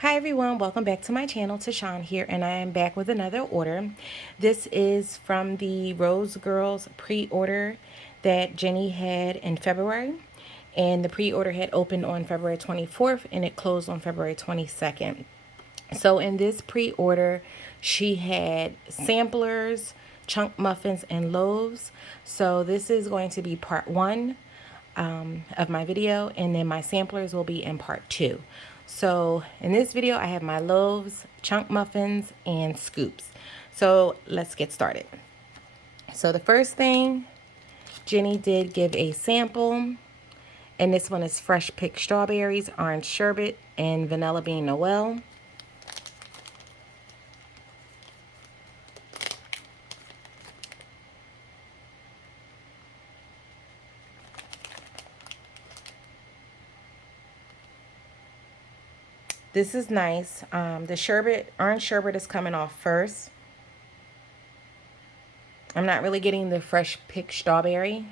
Hi everyone, welcome back to my channel. Tashawn here, and I am back with another order. This is from the Rose Girls pre-order that Jenny had in February. And the pre-order had opened on February 24th and it closed on February 22nd. So in this pre-order, she had samplers, chunk muffins, and loaves. So this is going to be part one of my video, and then my samplers will be in part two. So in this video, I have my loaves, chunk muffins, and scoops. So let's get started. So the first thing, Jenny did give a sample, and this one is fresh picked strawberries, orange sherbet, and vanilla bean Noel. This is nice. The sherbet, orange sherbet is coming off first. I'm not really getting the fresh picked strawberry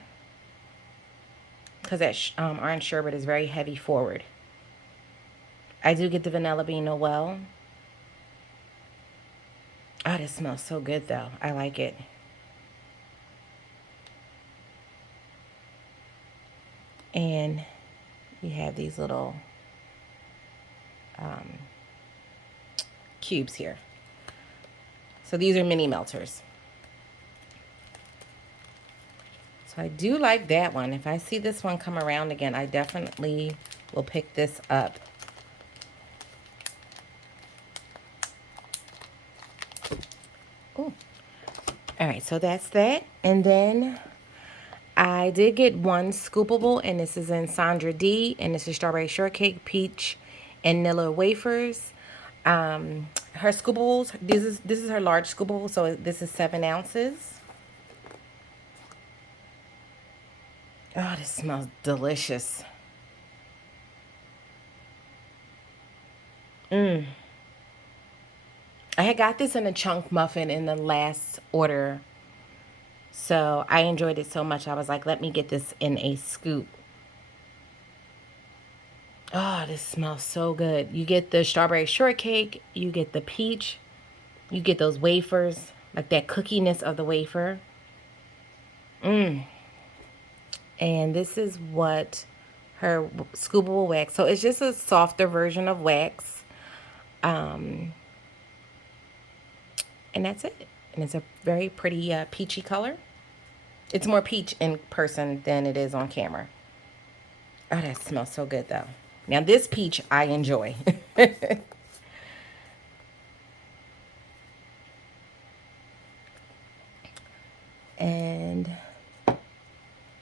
because that orange sherbet is very heavy forward. I do get the vanilla bean Noel. Oh, this smells so good though. I like it. And you have these little cubes here. So these are mini melters. So I do like that one. If I see this one come around again, I definitely will pick this up. Ooh. All right, so that's that. And then I did get one scoopable, and this is in Sandra D, and this is strawberry shortcake, peach, and vanilla wafers. Her scoopables, this is her large scoopable, so this is 7 ounces. Oh, this smells delicious. I had got this in a chunk muffin in the last order, so I enjoyed it so much. I was like, let me get this in a scoop. Oh, this smells so good. You get the strawberry shortcake, you get the peach, you get those wafers, like that cookiness of the wafer. And this is what her scoopable wax. So it's just a softer version of wax. And that's it. And it's a very pretty peachy color. It's more peach in person than it is on camera. Oh, that smells so good though. Now this peach I enjoy. And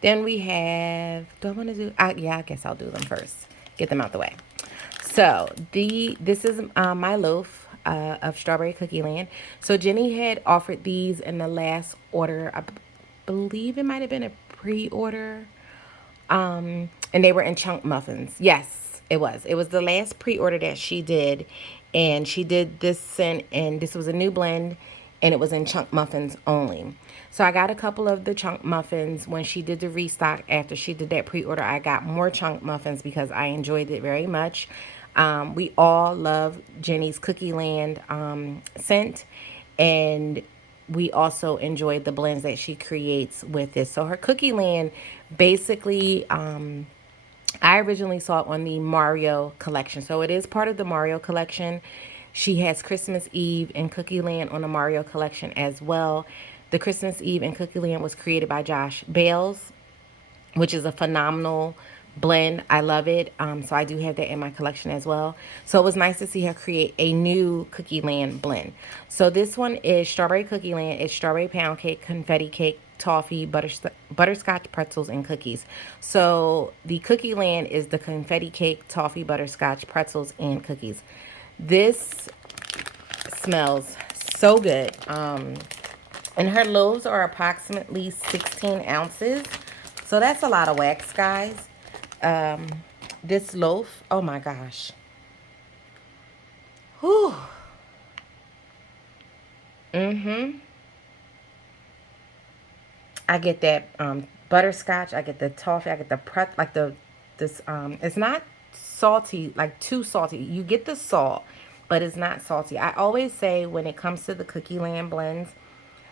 then we have, do I want to do, yeah, I guess I'll do them first. Get them out the way. So this is my loaf of Strawberry Cookie Land. So Jenny had offered these in the last order. I believe it might have been a pre-order. And they were in chunk muffins. Yes, it was. It was the last pre-order that she did. And she did this scent, and this was a new blend, and it was in chunk muffins only. So I got a couple of the chunk muffins when she did the restock. After she did that pre-order, I got more chunk muffins because I enjoyed it very much. We all love Jenny's Cookie Land scent, and we also enjoyed the blends that she creates with this. So her Cookie Land, basically, I originally saw it on the Mario collection. So it is part of the Mario collection. She has Christmas Eve and Cookie Land on the Mario collection as well. The Christmas Eve and Cookie Land was created by Josh Bales, which is a phenomenal blend. I love it. So I do have that in my collection as well. So it was nice to see her create a new Cookie Land blend. So this one is Strawberry Cookie Land. It's strawberry pound cake, confetti cake, toffee, butterscotch pretzels, and cookies. So the Cookie Land is the confetti cake, toffee, butterscotch pretzels, and cookies. This smells so good. And her loaves are approximately 16 ounces. So that's a lot of wax, guys. This loaf, oh my gosh. Whew. I get that butterscotch. I get the toffee. I get the like this. It's not salty, like too salty. You get the salt, but it's not salty. I always say when it comes to the Cookie Land blends,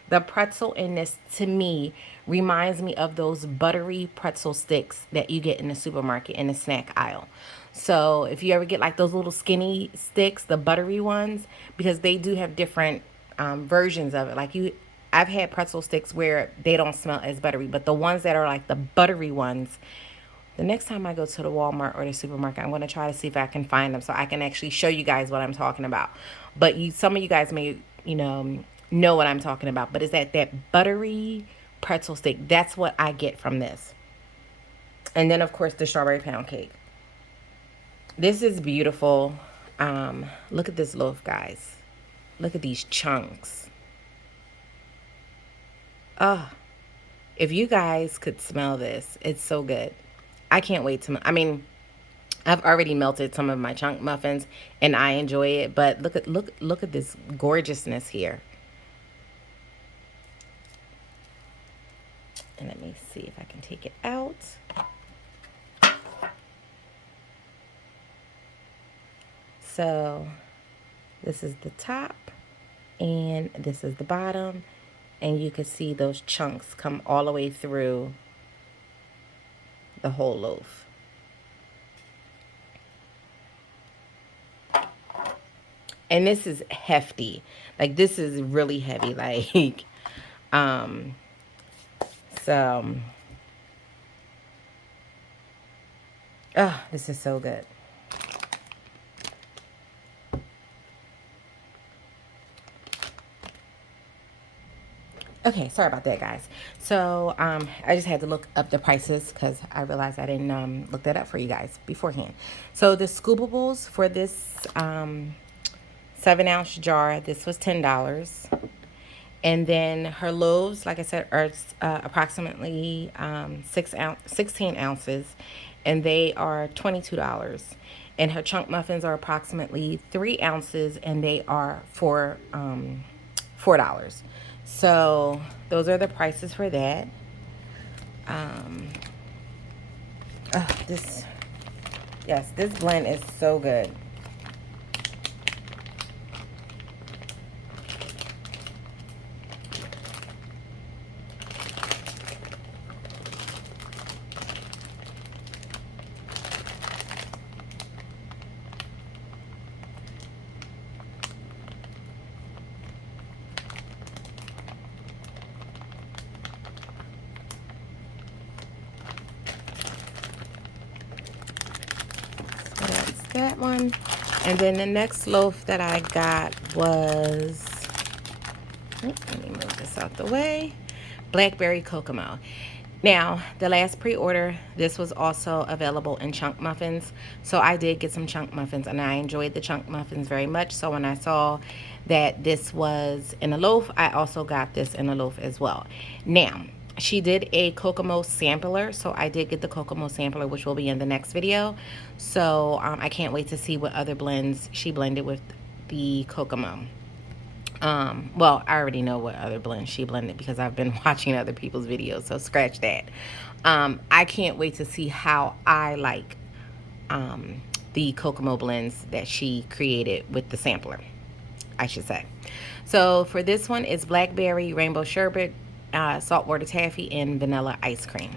the pretzel in this, to me, reminds me of those buttery pretzel sticks that you get in the supermarket in the snack aisle. So if you ever get like those little skinny sticks, the buttery ones, because they do have different versions of it. Like I've had pretzel sticks where they don't smell as buttery, but the ones that are like the buttery ones, the next time I go to the Walmart or the supermarket, I'm going to try to see if I can find them so I can actually show you guys what I'm talking about. But some of you guys may, know what I'm talking about. But it's that buttery pretzel stick. That's what I get from this. And then, of course, the strawberry pound cake. This is beautiful. Look at this loaf, guys. Look at these chunks. Oh, if you guys could smell this, it's so good. I can't wait to, I mean, I've already melted some of my chunk muffins and I enjoy it, but look at this gorgeousness here. And let me see if I can take it out. So this is the top and this is the bottom, and you can see those chunks come all the way through the whole loaf. And this is hefty. Like this is really heavy. Like, so, oh, this is so good. Okay, sorry about that, guys. So I just had to look up the prices because I realized I didn't look that up for you guys beforehand. So the scoopables for this 7-ounce jar, this was $10. And then her loaves, like I said, are approximately 16 ounces, and they are $22. And her chunk muffins are approximately 3 ounces, and they are $4. So those are the prices for that. This blend is so good. That one. And then the next loaf that I got was, let me move this out the way, Blackberry Kokomo. Now, the last pre-order, this was also available in chunk muffins. So I did get some chunk muffins, and I enjoyed the chunk muffins very much. So when I saw that this was in a loaf, I also got this in a loaf as well. Now, she did a Kokomo sampler, so I did get the Kokomo sampler, which will be in the next video. So I can't wait to see what other blends she blended with the Kokomo. Well, I already know what other blends she blended because I've been watching other people's videos, so scratch that. I can't wait to see how I like the Kokomo blends that she created with the sampler, I should say. So for this one, it's blackberry, rainbow sherbet, saltwater taffy, and vanilla ice cream.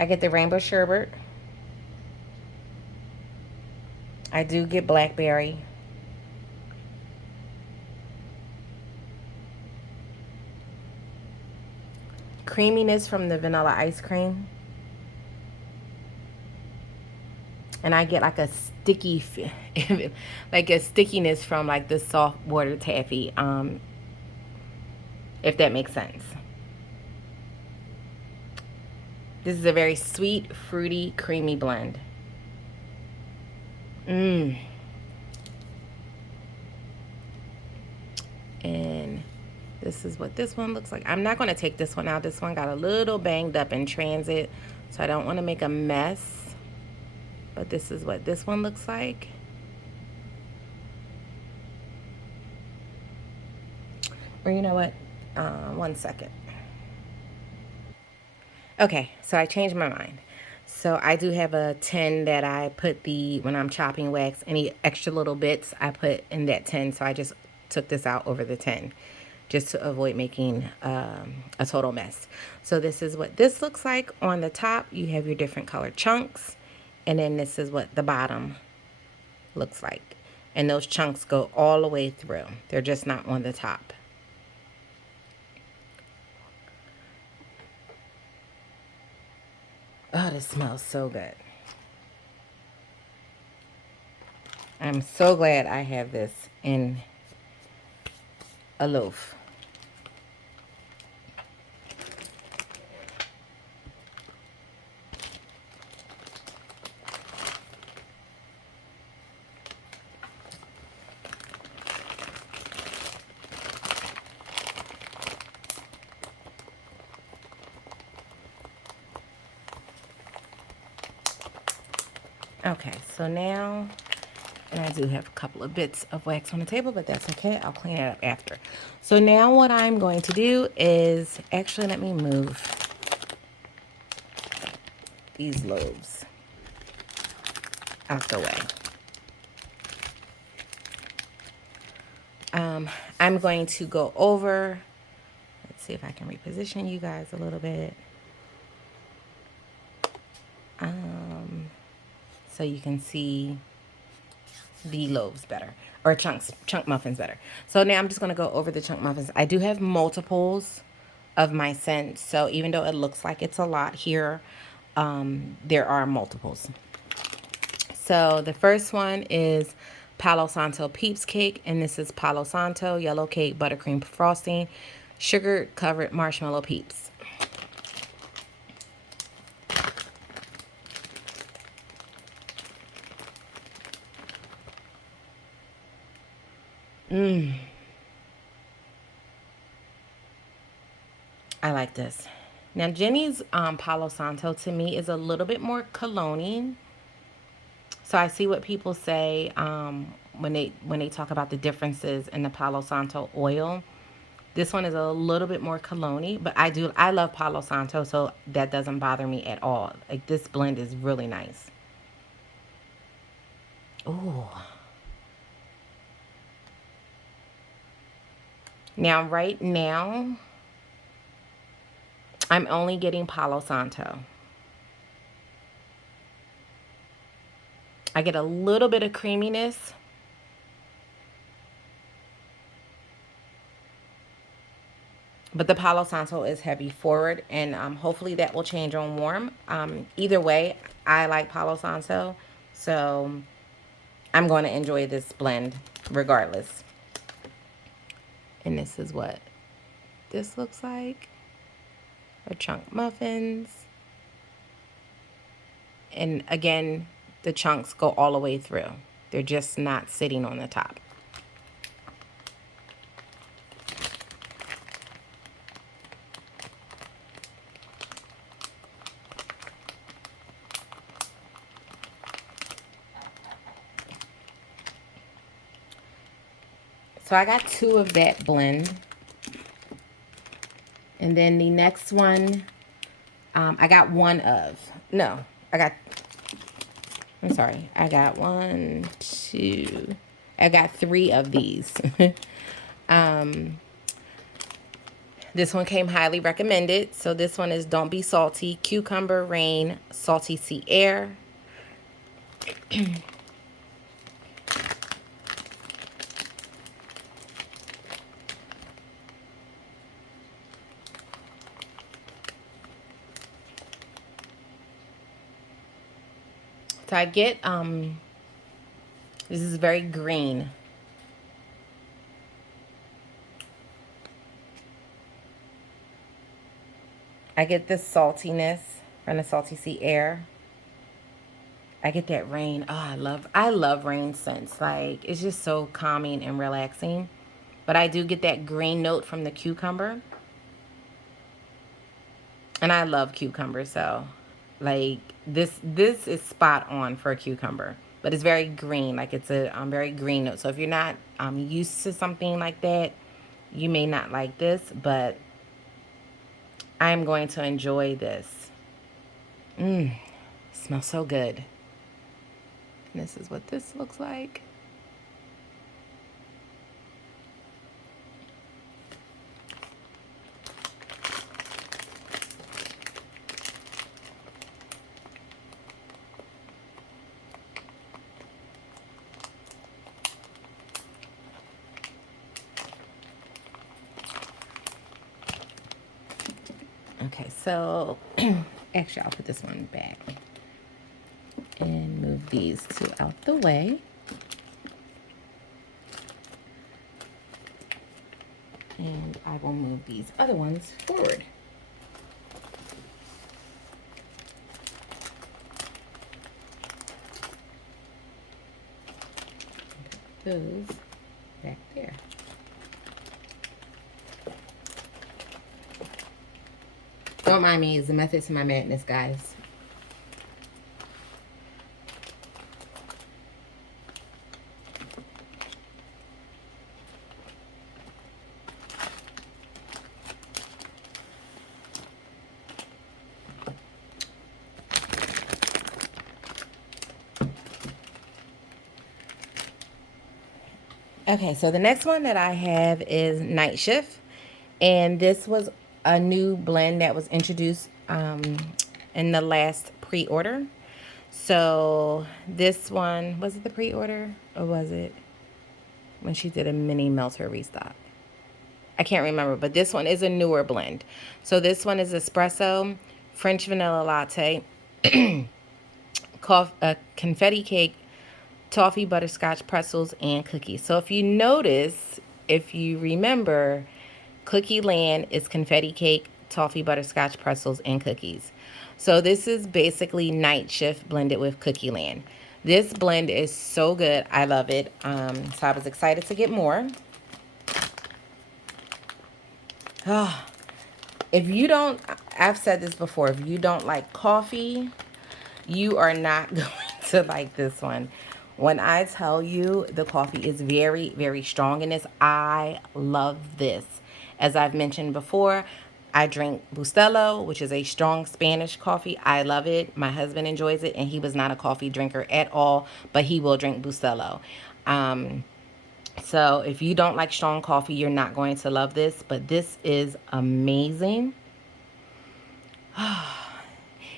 I get the rainbow sherbet. I do get blackberry. Creaminess from the vanilla ice cream. And I get like a sticky, like a stickiness from like the soft water taffy, if that makes sense. This is a very sweet, fruity, creamy blend. And this is what this one looks like. I'm not going to take this one out. This one got a little banged up in transit, so I don't want to make a mess. But this is what this one looks like. Or you know what? 1 second. Okay, so I changed my mind. So I do have a tin that I put when I'm chopping wax, any extra little bits I put in that tin. So I just took this out over the tin just to avoid making a total mess. So this is what this looks like. On the top, you have your different colored chunks. And then this is what the bottom looks like. And those chunks go all the way through. They're just not on the top. Oh, this smells so good. I'm so glad I have this in a loaf. Okay, so now, and I do have a couple of bits of wax on the table, but that's okay. I'll clean it up after. So now what I'm going to do is, actually let me move these loaves out the way. I'm going to go over, let's see if I can reposition you guys a little bit. So you can see the loaves better, or chunk muffins better. So now I'm just going to go over the chunk muffins. I do have multiples of my scents, so even though it looks like it's a lot here, there are multiples. So the first one is Palo Santo Peeps Cake, and this is Palo Santo Yellow Cake Buttercream Frosting Sugar Covered Marshmallow Peeps. I like this. Now Jenny's Palo Santo to me is a little bit more cologne. So I see what people say when they talk about the differences in the Palo Santo oil. This one is a little bit more cologne, but I love Palo Santo, so that doesn't bother me at all. Like, this blend is really nice. Ooh. Now right now I'm only getting Palo Santo. I get a little bit of creaminess. But the Palo Santo is heavy forward, and hopefully that will change on warm. Either way, I like Palo Santo, so I'm going to enjoy this blend regardless. And this is what this looks like. Our chunk muffins. And again, the chunks go all the way through. They're just not sitting on the top. So I got 2 of that blend. And then the next one, I got 1 of. No, I'm sorry. I got 1, 2. I got 3 of these. This one came highly recommended. So this one is Don't Be Salty, Cucumber Rain, Salty Sea Air. So I get, this is very green. I get this saltiness from the Salty Sea Air. I get that rain. Oh, I love rain scents. Like, it's just so calming and relaxing. but I do get that green note from the cucumber. And I love cucumber, so like this is spot on for a cucumber. But it's very green, like it's a very green note. So if you're not used to something like that, you may not like this, but I'm going to enjoy this. Smells so good. And this is what this looks like. Okay, so actually I'll put this one back and move these two out the way. And I will move these other ones forward. Put those back there. Don't mind me, it's the method to my madness, guys. Okay, so the next one that I have is Night Shift. And this was a new blend that was introduced in the last pre-order. So this one, was it the pre-order or was it when she did a mini melter restock? I can't remember, but this one is a newer blend. So this one is espresso, French vanilla latte, confetti cake, toffee butterscotch pretzels, and cookies. So if you notice, if you remember, Cookie Land is confetti cake, toffee butterscotch pretzels, and cookies. So this is basically Night Shift blended with Cookie Land. This blend is so good. I love it. So I was excited to get more. Oh, if you don't, I've said this before, if you don't like coffee, you are not going to like this one. When I tell you the coffee is very, very strong in this, I love this. As I've mentioned before, I drink Bustelo, which is a strong Spanish coffee. I love it. My husband enjoys it, and he was not a coffee drinker at all, but he will drink Bustelo. So if you don't like strong coffee, you're not going to love this, but this is amazing.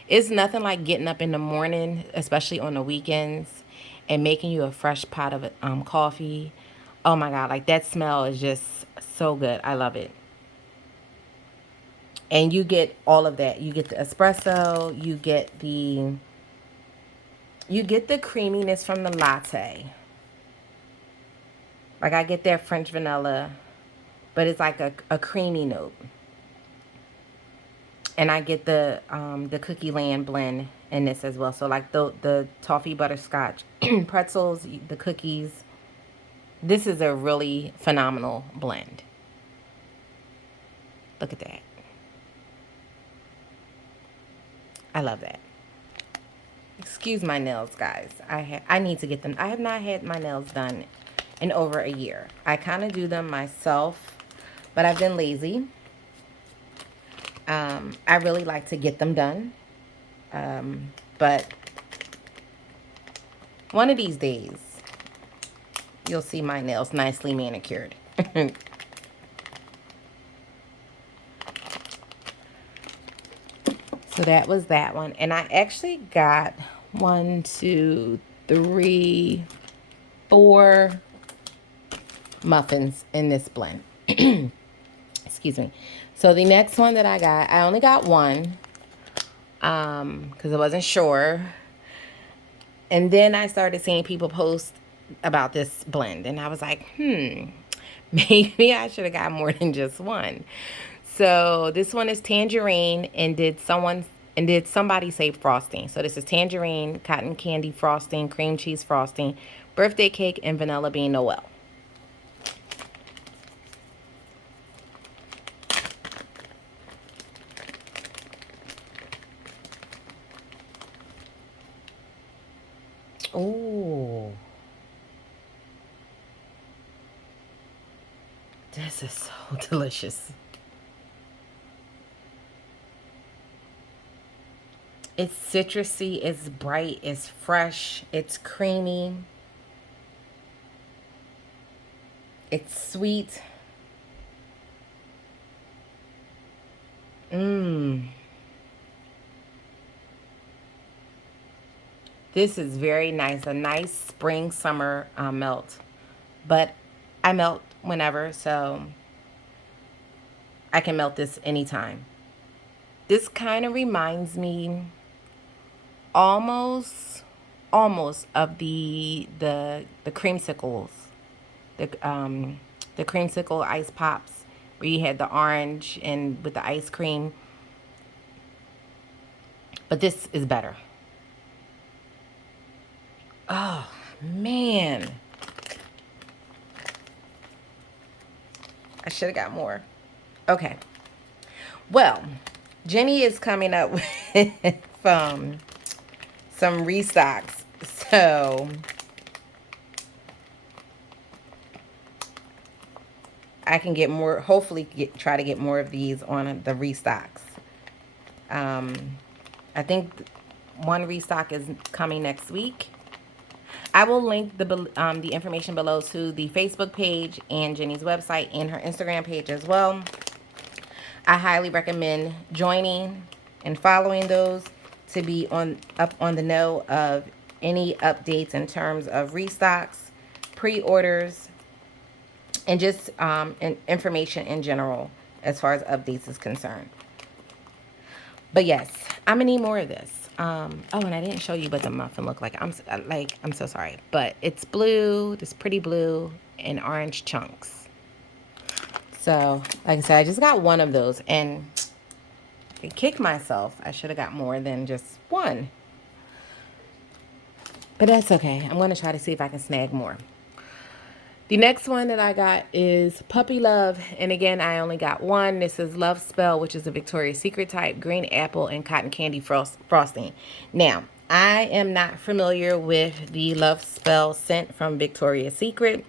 It's nothing like getting up in the morning, especially on the weekends, and making you a fresh pot of coffee. Oh my God, like that smell is just so good. I love it. And you get all of that. You get the espresso, you get the creaminess from the latte. Like I get that French vanilla, but it's like a creamy note. And I get the Cookie Land blend in this as well. So like the toffee butterscotch pretzels, the cookies. This is a really phenomenal blend. Look at that. I love that. Excuse my nails, guys. I need to get them. I have not had my nails done in over a year. I kind of do them myself, but I've been lazy. I really like to get them done. But one of these days, you'll see my nails nicely manicured. So that was that one. And I actually got 1, 2, 3, 4 muffins in this blend. Excuse me. So the next one that I got, I only got one because I wasn't sure. And then I started seeing people post about this blend. And I was like, maybe I should have got more than just one. So this one is tangerine, and did somebody say frosting? So this is tangerine, cotton candy frosting, cream cheese frosting, birthday cake, and vanilla bean Noel. Oh, this is so delicious. It's citrusy, it's bright, it's fresh, it's creamy, it's sweet. Mmm. This is very nice. A nice spring, summer melt. But I melt whenever, so I can melt this anytime. This kind of reminds me almost of the creamsicles, the creamsicle ice pops where you had the orange and with the ice cream, but this is better. Oh man, I should have got more. Okay, well, Jenny is coming up with some restocks, so I can get more, hopefully try to get more of these on the restocks. I think one restock is coming next week. I will link the information below to the Facebook page and Jenny's website and her Instagram page as well. I highly recommend joining and following those to be up on the know of any updates in terms of restocks, pre-orders, and just information in general as far as updates is concerned. But yes, I'm gonna need more of this. Oh, and I didn't show you what the muffin looked like. I'm so sorry, but it's blue, this pretty blue, and orange chunks. So, like I said, I just got one of those, and I kicked myself. I should have got more than just one. But that's okay. I'm gonna try to see if I can snag more. The next one that I got is Puppy Love. And again, I only got one. This is Love Spell, which is a Victoria's Secret type, green apple and cotton candy frosting. Now, I am not familiar with the Love Spell scent from Victoria's Secret.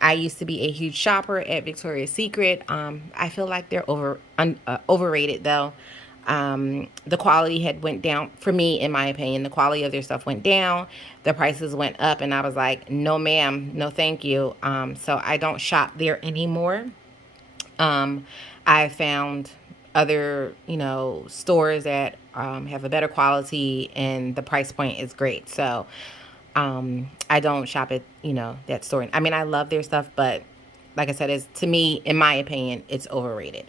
I used to be a huge shopper at Victoria's Secret. I feel like they're overrated though. The quality had went down for me, in my opinion. The quality of their stuff went down, the prices went up, and I was like, no ma'am, no thank you. So I don't shop there anymore. I found other stores that have a better quality and the price point is great. So I don't shop at that store. I mean, I love their stuff, but like I said, it's, to me, in my opinion, it's overrated.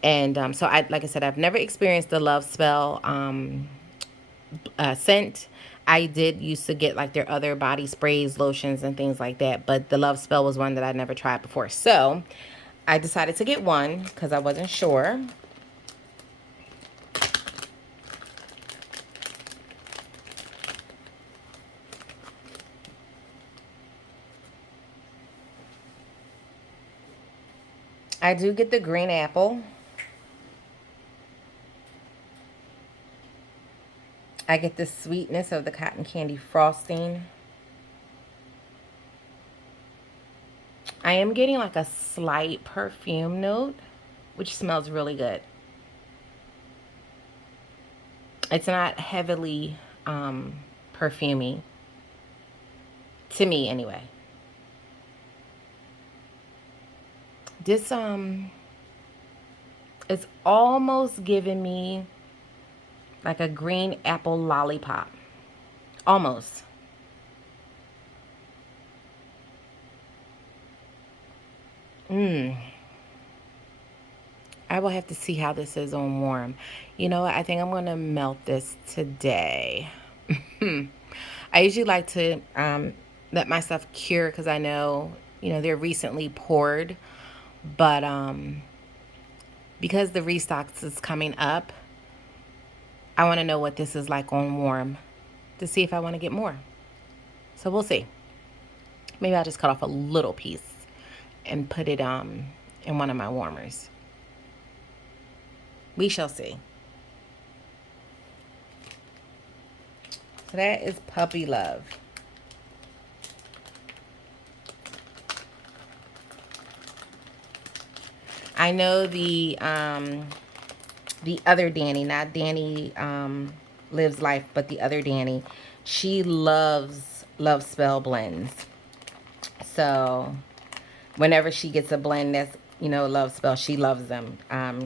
And so like I said, I've never experienced the Love Spell scent. I did used to get like their other body sprays, lotions, and things like that, but the Love Spell was one that I'd never tried before. So I decided to get one because I wasn't sure. I do get the green apple. I get the sweetness of the cotton candy frosting. I am getting like a slight perfume note, which smells really good. It's not heavily perfumey, to me anyway. This it's almost giving me like a green apple lollipop. Almost. I will have to see how this is on warm. You know what? I think I'm going to melt this today. I usually like to let my stuff cure because I know, they're recently poured. But because the restocks is coming up, I want to know what this is like on warm to see if I want to get more. So we'll see. Maybe I'll just cut off a little piece and put it in one of my warmers. We shall see. So that is Puppy Love. I know the other Danny, not Danny Lives Life, but the other Danny, she loves Love Spell blends. So whenever she gets a blend that's, you know, Love Spell, she loves them.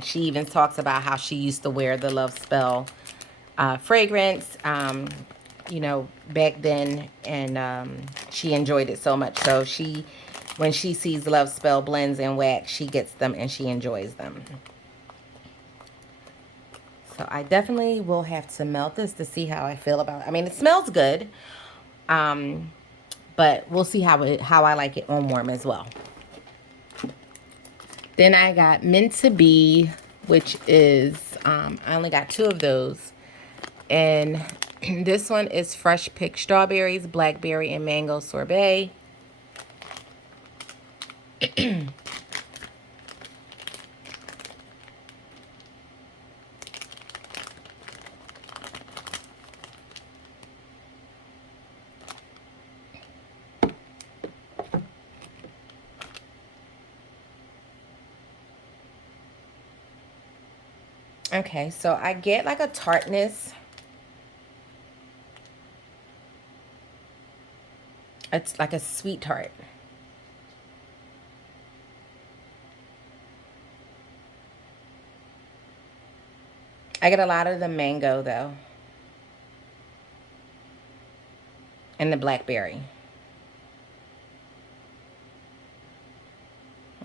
She even talks about how she used to wear the Love Spell fragrance, you know, back then, and she enjoyed it so much. So she, when she sees Love Spell blends and wax, she gets them and she enjoys them. So I definitely will have to melt this to see how I feel about it. I mean, it smells good, but we'll see how I like it on warm as well. Then I got Meant to Be, which is, I only got 2 of those. And this one is fresh picked strawberries, blackberry, and mango sorbet. Okay, so I get like a tartness. It's like a sweet tart. I get a lot of the mango though, and the blackberry.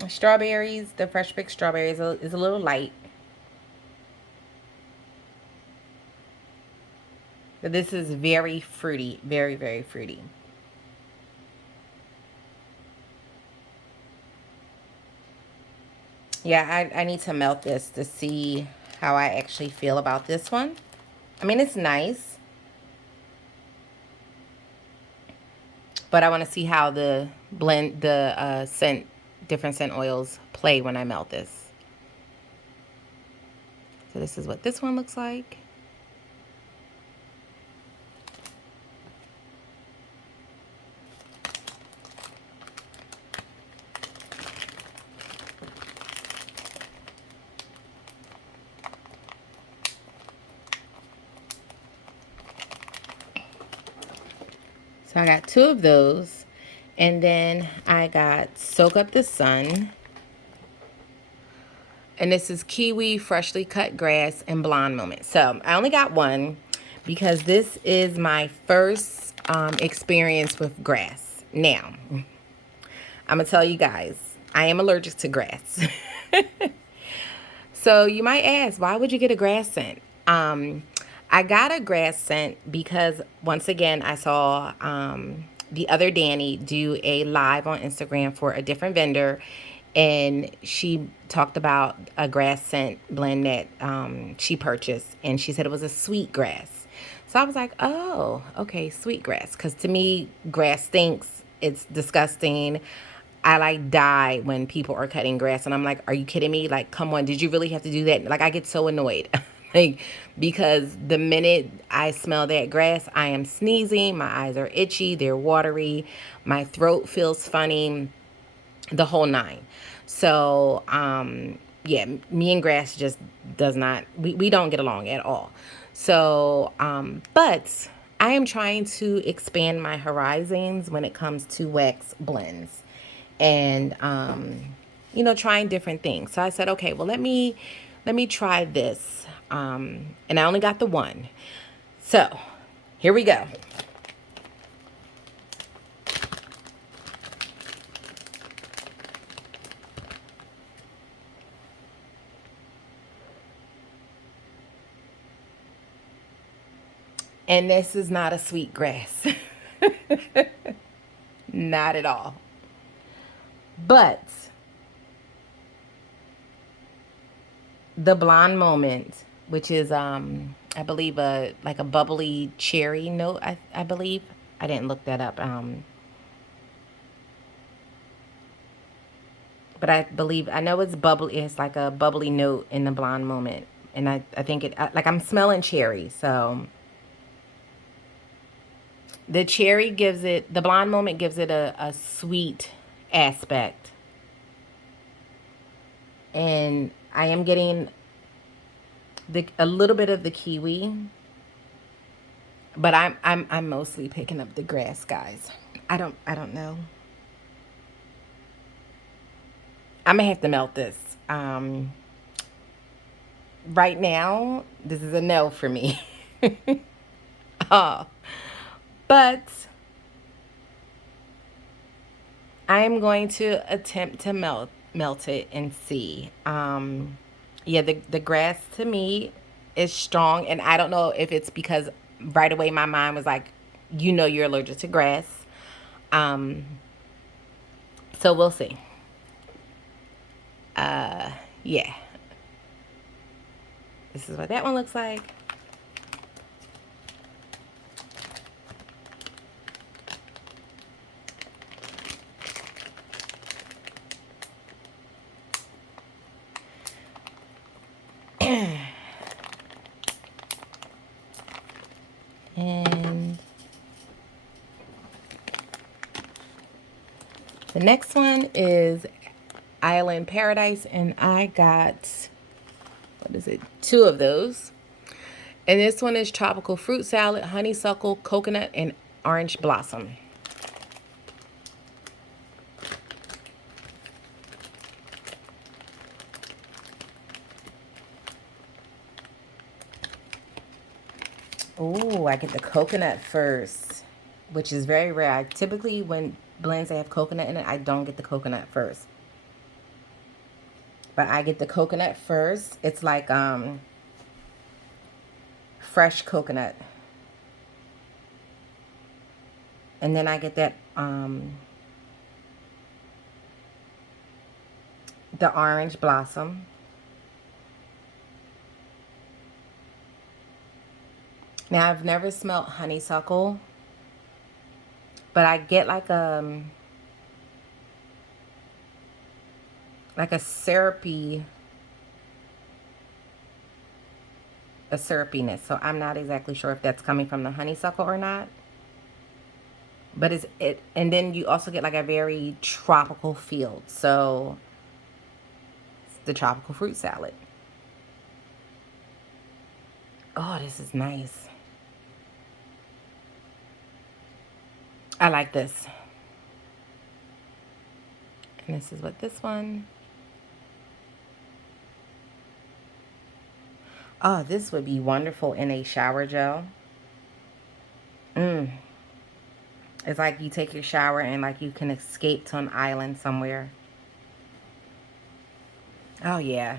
Strawberries, the fresh picked strawberries is a little light. But this is very fruity, very, very fruity. Yeah, I need to melt this to see how I actually feel about this one. I mean, it's nice, but I want to see how the blend, the different scent oils play when I melt this. So this is what this one looks like. So I got 2 of those. And then I got Soak Up the Sun. And this is Kiwi, Freshly Cut Grass, and Blonde Moment. So I only got one because this is my first experience with grass. Now, I'm going to tell you guys, I am allergic to grass. So you might ask, why would you get a grass scent? I got a grass scent because, once again, I saw the other Danny do a live on Instagram for a different vendor, and she talked about a grass scent blend that she purchased, and she said it was a sweet grass. So I was like, oh, okay, sweet grass. Because to me, grass stinks. It's disgusting. I like die when people are cutting grass, and I'm like, are you kidding me? Like, come on, did you really have to do that? Like, I get so annoyed. Like, because the minute I smell that grass, I am sneezing, my eyes are itchy, they're watery, my throat feels funny, the whole 9. So, yeah, me and grass just does not, we don't get along at all. So, but I am trying to expand my horizons when it comes to wax blends, and you know, trying different things. So I said, okay, well, let me try this. And I only got the one. So here we go. And this is not a sweet grass. Not at all. But the Blonde Moment, which is I believe a like a bubbly cherry note, I believe. I didn't look that up. But I believe, I know it's bubbly, it's like a bubbly note in the Blonde Moment. And I think like I'm smelling cherry. So the cherry gives it, the Blonde Moment gives it a sweet aspect. And I am getting a little bit of the kiwi, but I'm mostly picking up the grass, guys. I don't know. I'm gonna have to melt this. Right now, this is a no for me. uh, but I'm going to attempt to melt it and see. Yeah, the grass to me is strong, and I don't know if it's because right away my mind was like, you know, you're allergic to grass. Um, so we'll see. Yeah, this is what that one looks like. And the next one is Island Paradise, and I got, what is it, 2 of those. And this one is tropical fruit salad, honeysuckle, coconut, and orange blossom. Oh, I get the coconut first, which is very rare. Typically, when blends that have coconut in it, I don't get the coconut first. But I get the coconut first. It's like fresh coconut. And then I get that the orange blossom. Now, I've never smelled honeysuckle, but I get a syrupiness. So I'm not exactly sure if that's coming from the honeysuckle or not. But and then you also get like a very tropical feel. So it's the tropical fruit salad. Oh, this is nice. I like this. And this is what this one. Oh, this would be wonderful in a shower gel. It's like you take your shower and like you can escape to an island somewhere. Oh, yeah.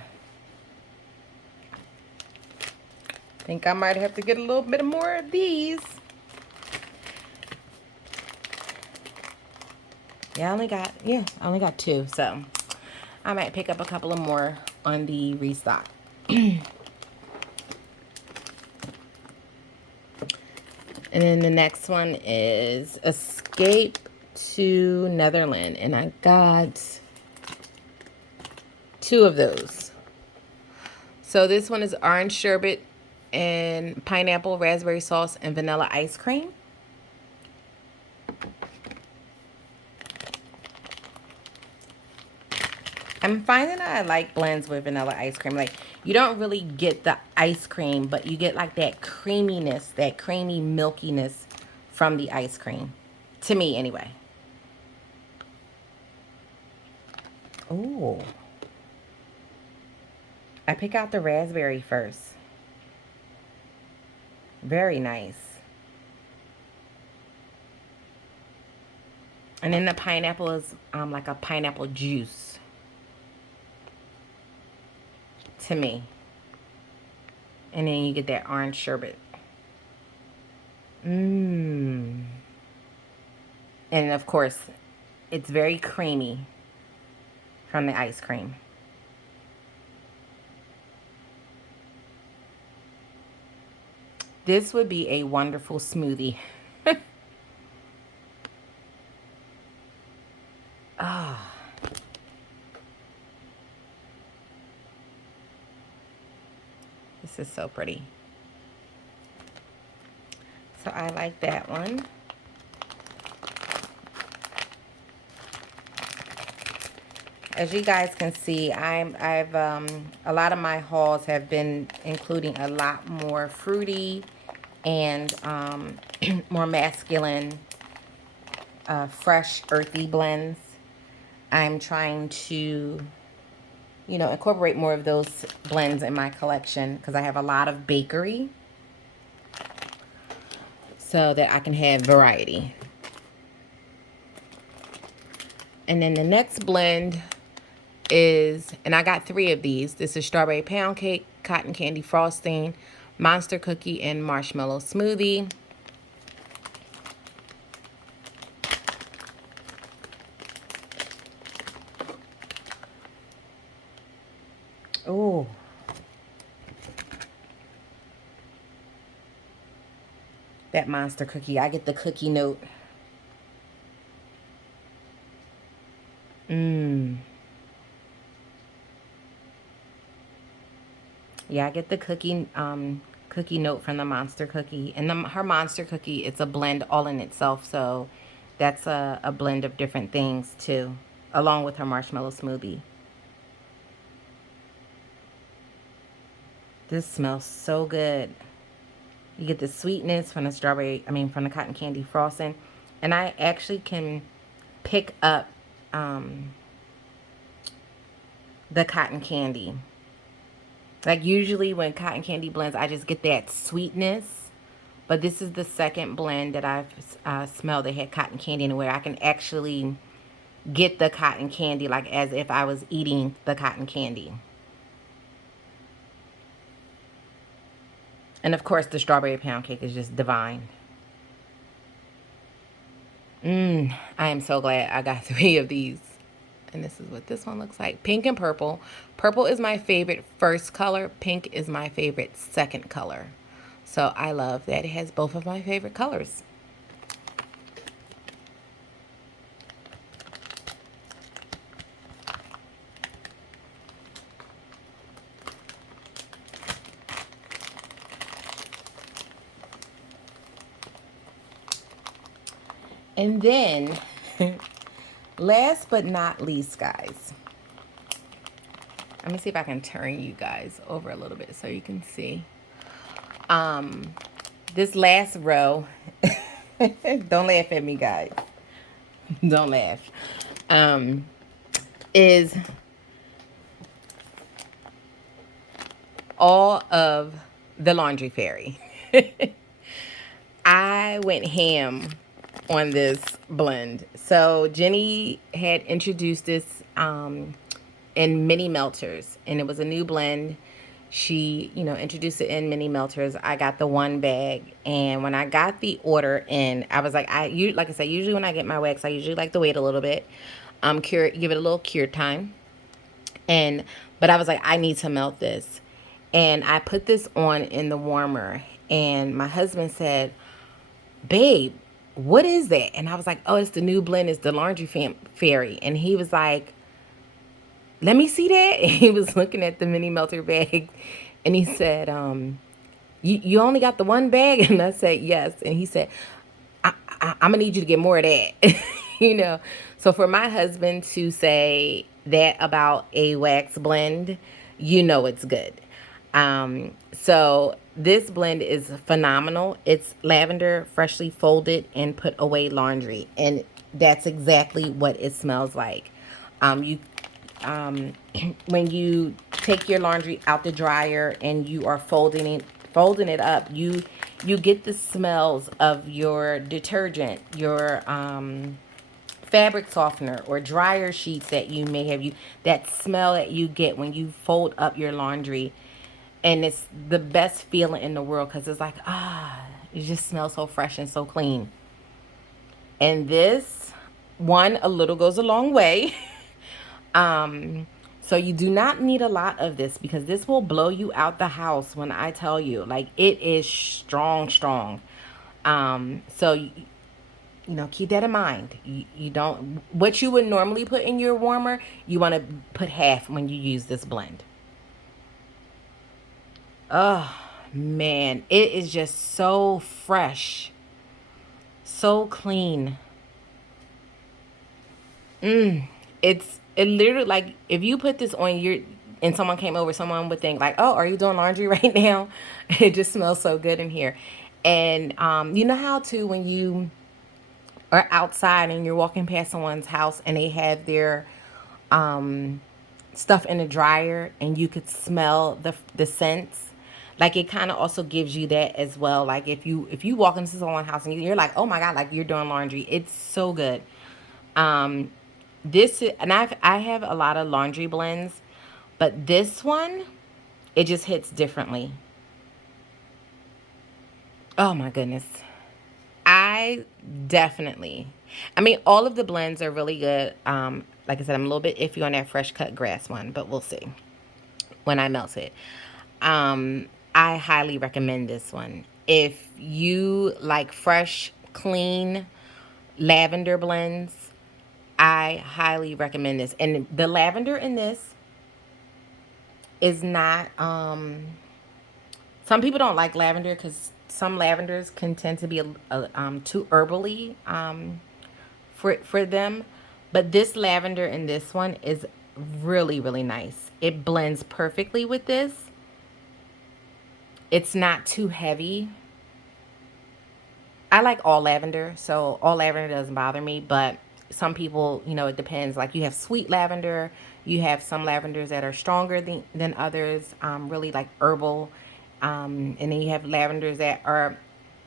Think I might have to get a little bit more of these. Yeah, I only got 2, so I might pick up a couple of more on the restock. And then the next one is Escape to Netherland, and I got 2 of those. So this one is orange sherbet and pineapple, raspberry sauce, and vanilla ice cream. I'm finding that I like blends with vanilla ice cream. Like, you don't really get the ice cream, but you get like that creaminess, that creamy milkiness from the ice cream. To me, anyway. Ooh. I pick out the raspberry first. Very nice. And then the pineapple is like a pineapple juice. To me. And then you get that orange sherbet. Mmm. And of course, it's very creamy from the ice cream. This would be a wonderful smoothie. Ah. Oh. This is so pretty. So I like that one. as you guys can see, I've a lot of my hauls have been including a lot more fruity and more masculine, fresh, earthy blends. I'm trying to, incorporate more of those blends in my collection because I have a lot of bakery so that I can have variety. And then the next blend is, and I got 3 of these. This is strawberry pound cake, cotton candy frosting, monster cookie, and marshmallow smoothie. Oh, that monster cookie. I get the cookie note. Yeah, I get the cookie note from the monster cookie. And her monster cookie, it's a blend all in itself. So that's a blend of different things too, along with her marshmallow smoothie. This smells so good. You get the sweetness from the from the cotton candy frosting. And I actually can pick up the cotton candy. Like usually when cotton candy blends, I just get that sweetness. But this is the second blend that I've smelled that had cotton candy in it, where I can actually get the cotton candy like as if I was eating the cotton candy. And of course, the strawberry pound cake is just divine. I am so glad I got 3 of these. And this is what this one looks like. Pink and purple. Purple is my favorite first color. Pink is my favorite second color. So I love that it has both of my favorite colors. And then, last but not least, guys, let me see if I can turn you guys over a little bit so you can see. This last row, don't laugh at me, guys. Don't laugh. Is all of the Laundry Fairy. I went ham on this blend. So Jenny had introduced this in mini melters, and it was a new blend. She, introduced it in mini melters. I got the 1 bag, and when I got the order in, I was like, like I said, usually when I get my wax, I usually like to wait a little bit, give it a little cure time, but I was like, I need to melt this, and I put this on in the warmer, and my husband said, "Babe, what is that?" And I was like, "Oh, it's the new blend. It's the Laundry Fairy." And he was like, "Let me see that." And he was looking at the mini melter bag, and he said, you only got the 1 bag?" And I said, "Yes." And he said, I'm gonna need you to get more of that. So for my husband to say that about a wax blend, it's good. So this blend is phenomenal. It's lavender, freshly folded and put away laundry, and that's exactly what it smells like. You when you take your laundry out the dryer and you are folding it up, you get the smells of your detergent, your fabric softener, or dryer sheets that you may have, that smell that you get when you fold up your laundry. And it's the best feeling in the world because it's like, it just smells so fresh and so clean. And this one, a little goes a long way. So you do not need a lot of this because this will blow you out the house when I tell you. Like, it is strong, strong. So keep that in mind. You don't, what you would normally put in your warmer, you want to put half when you use this blend. Oh, man, it is just so fresh, so clean. It's It literally, like, if you put this on your, and someone came over, someone would think like, oh, are you doing laundry right now? It just smells so good in here. And you know how to, when you are outside and you're walking past someone's house and they have their um, stuff in the dryer and you could smell the scents. Like, it kind of also gives you that as well. Like, if you walk into someone's house and you're like, oh my god, like you're doing laundry. It's so good. Um, this is, and I have a lot of laundry blends, but this one, it just hits differently. Oh my goodness. I definitely. I mean, all of the blends are really good. Like I said, I'm a little bit iffy on that fresh cut grass one, but we'll see when I melt it. I highly recommend this one. If you like fresh, clean lavender blends, I highly recommend this. And the lavender in this is not some people don't like lavender because some lavenders can tend to be too herbally for them. But this lavender in this one is really, really nice. It blends perfectly with this. It's not too heavy. I like all lavender, so all lavender doesn't bother me. But some people, it depends. Like, you have sweet lavender, you have some lavenders that are stronger than others, really like herbal. And then you have lavenders that are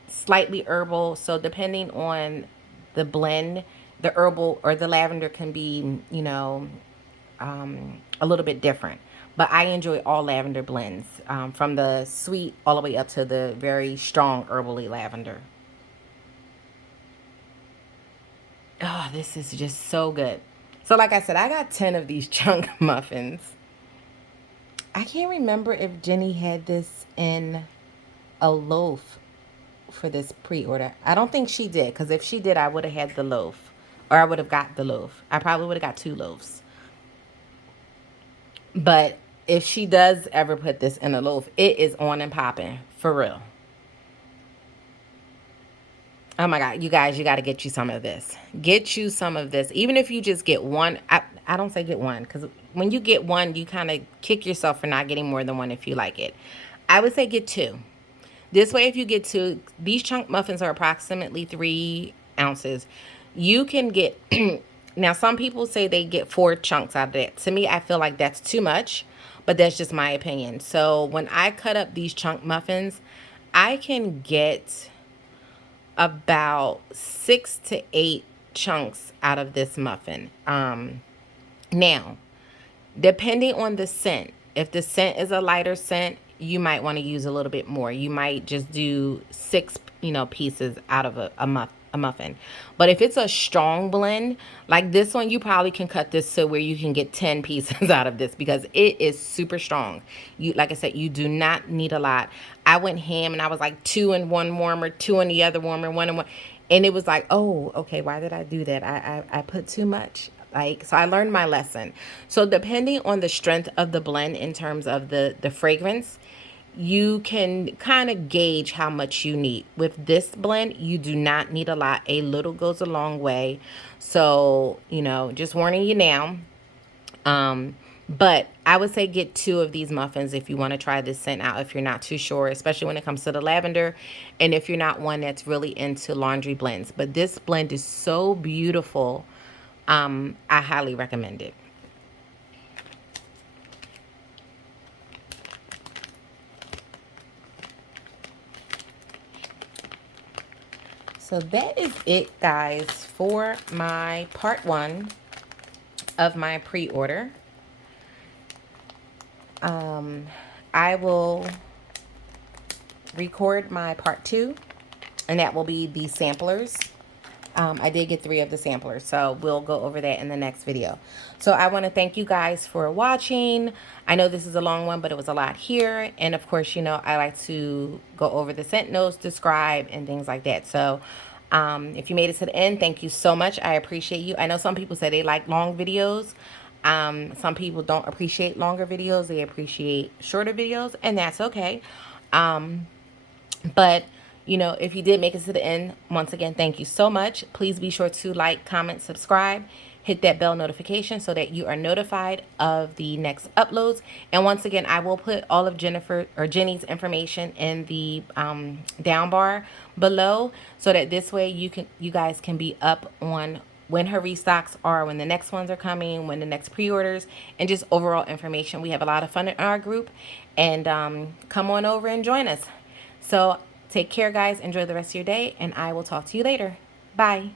slightly herbal. So depending on the blend, the herbal or the lavender can be, a little bit different. But I enjoy all lavender blends, from the sweet all the way up to the very strong herbally lavender. Oh, this is just so good. So like I said, I got 10 of these chunk muffins. I can't remember if Jenny had this in a loaf for this pre-order. I don't think she did, because if she did, I would have had the loaf. Or I would have got the loaf. I probably would have got 2 loaves. But if she does ever put this in a loaf, it is on and popping. For real. Oh my God, you guys, you got to get you some of this. Get you some of this. Even if you just get one. I don't say get one, because when you get one, you kind of kick yourself for not getting more than one if you like it. I would say get 2. This way, if you get 2, these chunk muffins are approximately 3 ounces. You can get, now some people say they get 4 chunks out of that. To me, I feel like that's too much, but that's just my opinion. So when I cut up these chunk muffins, I can get about 6 to 8 chunks out of this muffin. Now, depending on the scent, if the scent is a lighter scent, you might want to use a little bit more. You might just do 6, pieces out of a muffin. But if it's a strong blend, like this one, you probably can cut this so where you can get 10 pieces out of this, because it is super strong. Like I said, you do not need a lot. I went ham and I was like 2 in one warmer, 2 in the other warmer, 1 in one. And it was like, oh, okay, why did I do that? I put too much. Like, so I learned my lesson. So depending on the strength of the blend in terms of the fragrance, you can kind of gauge how much you need. With this blend, you do not need a lot. A little goes a long way. So, just warning you now. But I would say get 2 of these muffins if you want to try this scent out, if you're not too sure, especially when it comes to the lavender, and if you're not one that's really into laundry blends. But this blend is so beautiful. I highly recommend it. So that is it, guys, for my part 1 of my pre-order. I will record my part 2, and that will be the samplers. I did get 3 of the samplers, so we'll go over that in the next video. So I want to thank you guys for watching. I know this is a long one, but it was a lot here. And of course, I like to go over the scent notes, describe, and things like that. So if you made it to the end, thank you so much. I appreciate you. I know some people say they like long videos. Some people don't appreciate longer videos. They appreciate shorter videos, and that's okay. But if you did make it to the end, once again, thank you so much. Please be sure to like, comment, subscribe. hit that bell notification so that you are notified of the next uploads. And once again, I will put all of Jenny's information in the down bar below, so that this way you guys can be up on when her restocks are, when the next ones are coming, when the next pre-orders, and just overall information. We have a lot of fun in our group, and come on over and join us. So take care, guys. Enjoy the rest of your day, and I will talk to you later. Bye.